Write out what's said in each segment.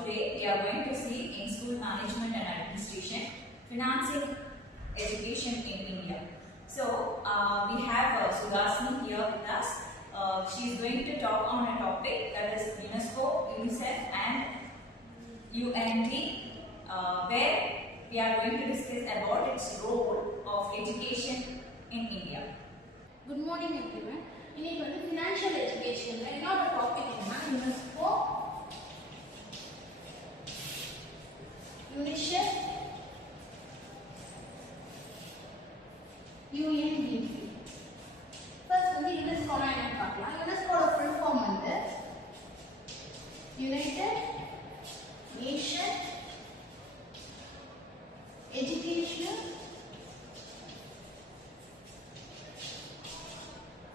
Today we are going to see in school management and administration, financing education in India. So we have Sudhasini here with us. She is going to talk on a topic that is UNESCO, UNICEF and UND, where we are going to discuss about its role of education in India. Good morning everyone. இன்னைக்கு வந்து financial educationல என்னோட topic என்ன UNESCO, UNICEF, UNDP. First வந்து UNESCO னா என்ன பார்க்கலாம். UNESCO ஓட full form வந்து United Nation Educational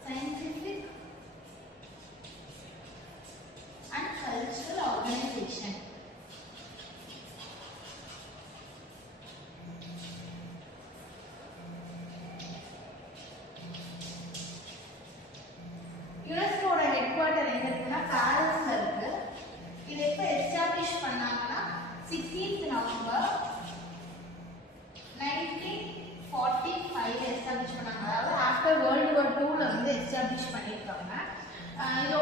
Scientific and Cultural Organization. UNESCO ஓட ஹெட்குவார்ட்டர் எங்க இருக்குன்னா பாரிஸ்ல இருக்கு. இது எப்ப எஸ்டாப்லிஷ் பண்ணாங்கன்னா 16th நவம்பர் 1945 எஸ்டாப்லிஷ் பண்ணாங்க. அதாவது ஆஃப்டர் வேர்ல்டு வார் 2ல வந்து எஸ்டாப்லிஷ் பண்ணியிருக்காங்க. இது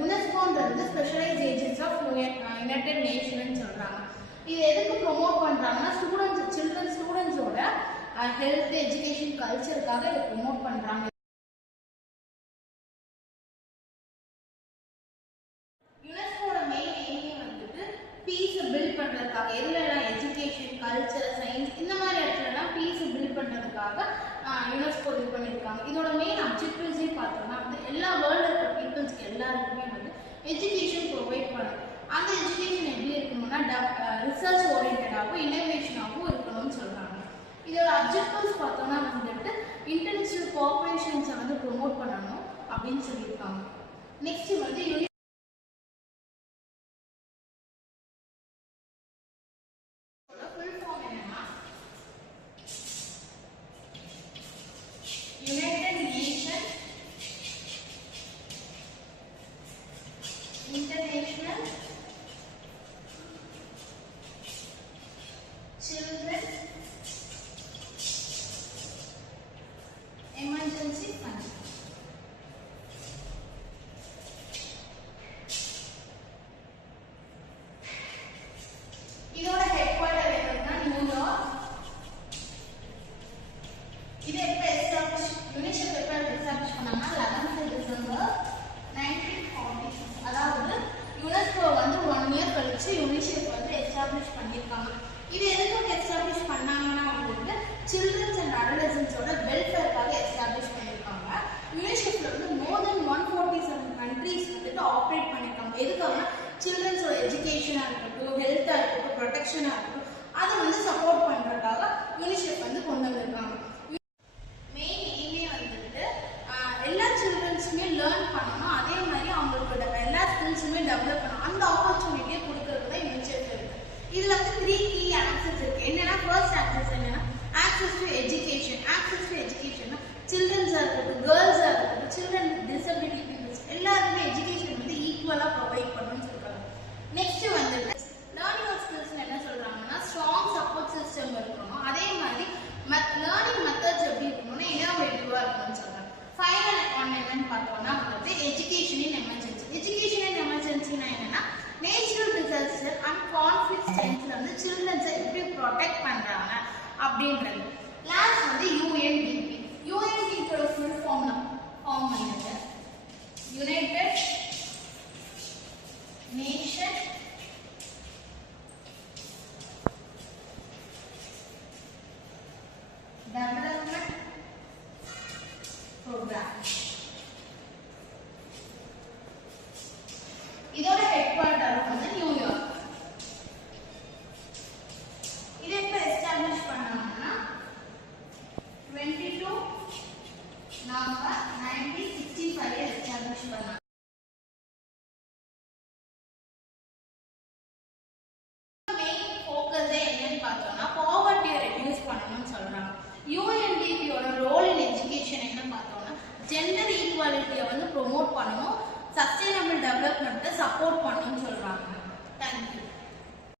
யுனெஸ்கோன்றது ஸ்பெஷலைஸ்ட் ஏஜென்சி ஆஃப் யுனைடெட் நேஷன்னு சொல்றாங்க. இது எதுக்கு ப்ரொமோட் பண்றாங்கன்னா ஸ்டூடெண்ட்ஸோட ஹெல்த், எஜுகேஷன், கல்ச்சருக்காக இதை ப்ரொமோட் பண்றாங்க. யுனெஸ்கோட மெயின் எய்மே வந்துட்டு பீஸை பில்ட் பண்றதுக்காக, எதுலலாம் எஜுகேஷன், கல்ச்சர், சயின்ஸ் இந்த மாதிரி இடத்துலலாம் பீஸை பில்ட் பண்றதுக்காக யுனெஸ்கோ இது பண்ணியிருக்காங்க. இதோட மெயின் அப்ஜெக்டிவ்ஸே பார்த்தோம்னா வந்து எல்லா வேர்ல்டில் இருக்கிற பீப்புள்ஸ்க்கு எல்லாருக்குமே வந்து எஜுகேஷன் ப்ரொவைட் பண்ணணும். அந்த எஜுகேஷன் எப்படி இருக்கணும்னா ரிசர்ச் ஓரியன்டாகவும் இன்னோவேஷனாகவும் இருக்கணும்னு சொல்கிறாங்க. இதோட அப்ஜெக்டிவ்ஸ் பார்த்தோம்னா வந்துட்டு இன்டர்நேஷனல் கோஆப்ரேஷன்ஸை வந்து ப்ரொமோட் பண்ணணும் அப்படின்னு சொல்லியிருக்காங்க. நெக்ஸ்ட் வந்து United Nations International Children Emergency Fund. இதோட ஹெட்குவார்ட்டர் எங்கன்னா நியூயார்க். இது எப்ப எஸ்டாப்லிஷ் யுனிசெஃப் எப்ப எஸ்டாப்லிஷ் பண்ணாங்கன்னா 11th டிசம்பர் 1946. அதாவது யுனெஸ்கோ வந்து 1 இயர் கழிச்சு யுனிசெஃப் வந்து எஸ்டாப்லிஷ் பண்ணியிருக்காங்க. இது எதுக்காக எஸ்டாப்லிஷ் பண்ணாங்கன்னா வந்துட்டு சில்ட்ரன்ஸ் அண்ட் அடலசன்ஸோட வெல்ஃபேருக்காக எஸ்டாப்லிஷ் பண்ணியிருக்காங்க. யுனிசெஃப்ல வந்து மோர் தென் 147 கண்ட்ரீஸ் வந்துட்டு ஆப்ரேட் பண்ணியிருக்காங்க. எதுக்காகனா சில்ட்ரன்ஸோட எஜுகேஷனாக இருக்கட்டும், ஹெல்த்தாக இருக்கட்டும், ப்ரொடெக்ஷனாக இருக்கட்டும், அதை வந்து சப்போர்ட் பண்ணுறதுக்காக யுனிசெஃப் வந்து கொண்டு வந்திருக்காங்க. மெயின் எய்மே வந்துட்டு எல்லா சில்ட்ரன்ஸுமே லேர்ன் பண்ணணும், அதே மாதிரி அவங்களோட எல்லா ஸ்கில்ஸுமே டெவலப் பண்ணணும். அந்த ஆப்பர்ச்சுனிட்டியை கொடுக்கறது தான் யுனிசெஃப் இருக்கு. இதில் வந்து 3 கீ ஆக்சஸ் இருக்கு. என்னன்னா ஃபர்ஸ்ட் ஆக்சஸ் என்னன்னா access to education. Access to எஜுகேஷன்னா சில்ட்ரன்ஸாக இருக்கட்டும், கேர்ள்ஸாக இருக்கட்டும், சில்ட்ரன் வித் டிசபிலிட்டி பீப்புள்ஸ் எல்லாருக்குமே எஜுகேஷன் வந்து ஈக்குவலாக ப்ரொவைட் பண்ணணும்னு சொல்றாங்க. நெக்ஸ்ட் வந்துட்டு லேர்னிங் ஆஃப் ஸ்கில்ஸ் என்ன சொல்றாங்கன்னா ஸ்ட்ராங் சப்போர்ட் சிஸ்டம் இருக்கணும், அதே மாதிரி லேர்னிங் மெத்தட்ஸ் எப்படி இருக்கணும்னா இன்னோவேட்டிவாக இருக்கணும்னு சொல்றாங்க. ஃபைனல் ஒன் என்னன்னு பார்த்தோம்னா வந்துட்டு education in emergency. Education in எமர்ஜென்சினா என்னன்னா நேச்சுரல் டிசாஸ்டர் அண்ட் கான்ஃப்ளிக்ட் டைம்ஸ்ல வந்து சில்ட்ரன்ஸை எப்படி ப்ரொடெக்ட் பண்றாங்க அப்படின்றது. லாஸ்ட் வந்து யுஎன்டிபி. யுஎன்டிபியோட ஃபுல் ஃபார்ம் வந்து யுனைடெட் நேஷன் டெவலப்மெண்ட் ப்ரோக்ராம். இதோட ஹெட்குவார்ட்டர் வந்து நியூயார்க். இது எப்ப எஸ்டாப்லிஷ் பண்ணாங்கன்னா 22 நவம்பர் 1965 எஸ்டாப்லிஷ் பண்ணாங்க. மெயின் ஃபோக்கஸே என்னன்னு பார்த்தோம்னா பாவர்ட்டியை ரெடியூஸ் பண்ணணும்னு சொல்றாங்க. யுஎன்டிபியோட ரோல் இன் எஜுகேஷன் என்ன பார்த்தோம்னா ஜெண்டர் ஈக்குவாலிட்டியை வந்து ப்ரொமோட் பண்ணணும், சஸ்டைனபிள் டெவலப்மெண்ட்டை சப்போர்ட் பண்ணணும்னு